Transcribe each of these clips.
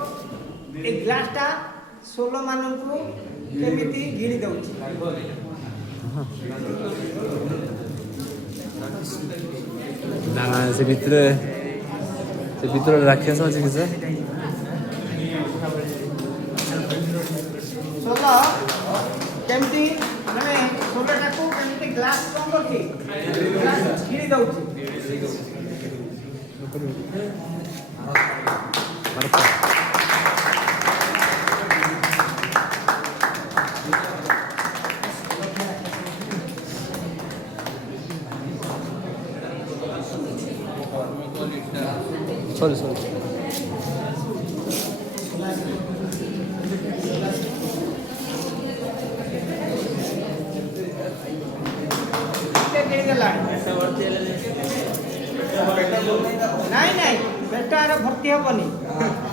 ए ग्लासटा solo मानू केमिति गिरी दउछि ना से भीतर राक्षस अछि कि से सोलो केमिति माने सोलोटा को केमिति ग्लास स्ट्रांग करके ग्लास गिरी दउछि सॉरी नहीं नहीं बेटार भर्ती हेनी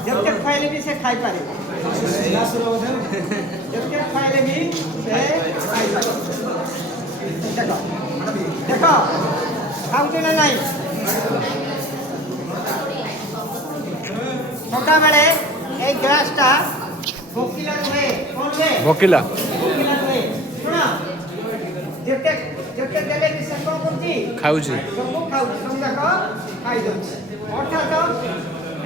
जब खाइले भी से खाई पारे जब खाइले भी से खाई पारे देख देख खाऊँ ना नहीं सदा बेले ए ग्लासटा भोकिला नुहे कौन है भोकिला नुहे सुना जते जते देले कि से कौन करछि खाउछि सब खाउ समझा को खाई दउछि अर्थात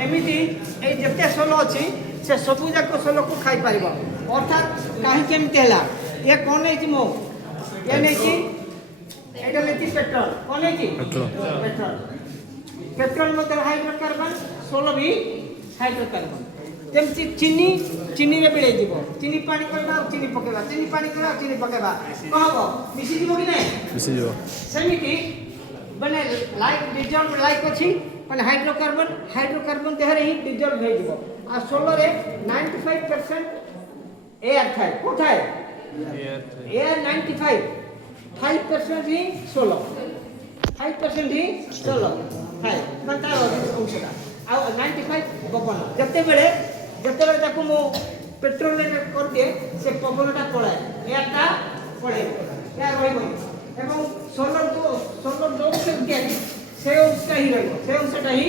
एमिति ए जते सोलो अछि से सबु जाक सोलो को खाई परिबो अर्थात काहे केमिति हला ये कोन है कि मो ये नै कि एटा लेति पेट्रोल कोन है कि पेट्रोल पेट्रोल मतलब हाइड्रोकार्बन सोलो भी हाइड्रोकार्बन जमती चीनी चीनी रे बिले जीवो चीनी पानी करबा चीनी पकेबा चीनी पानी करबा चीनी पकेबा कहबो मिसी जीवो कि नै मिसी जीवो सेमिति बने लाइक डिजॉल्व लाइक अछि माने हाइड्रोकार्बन देहरे ही डिजॉल्व हो जीवो आ सोलो रे 95% एयर थाय कोथाय एयर 95 5% ही सोलो 5% ही सोलो हाय बताओ अंशदा आ 95 पवन जते बेले ताकू मो पेट्रोल रे कर दे से पवनटा पळाय एटा पळे या रहइबो एवं सोलर जो से गैस से उसका ही रहइबो से उसटा ही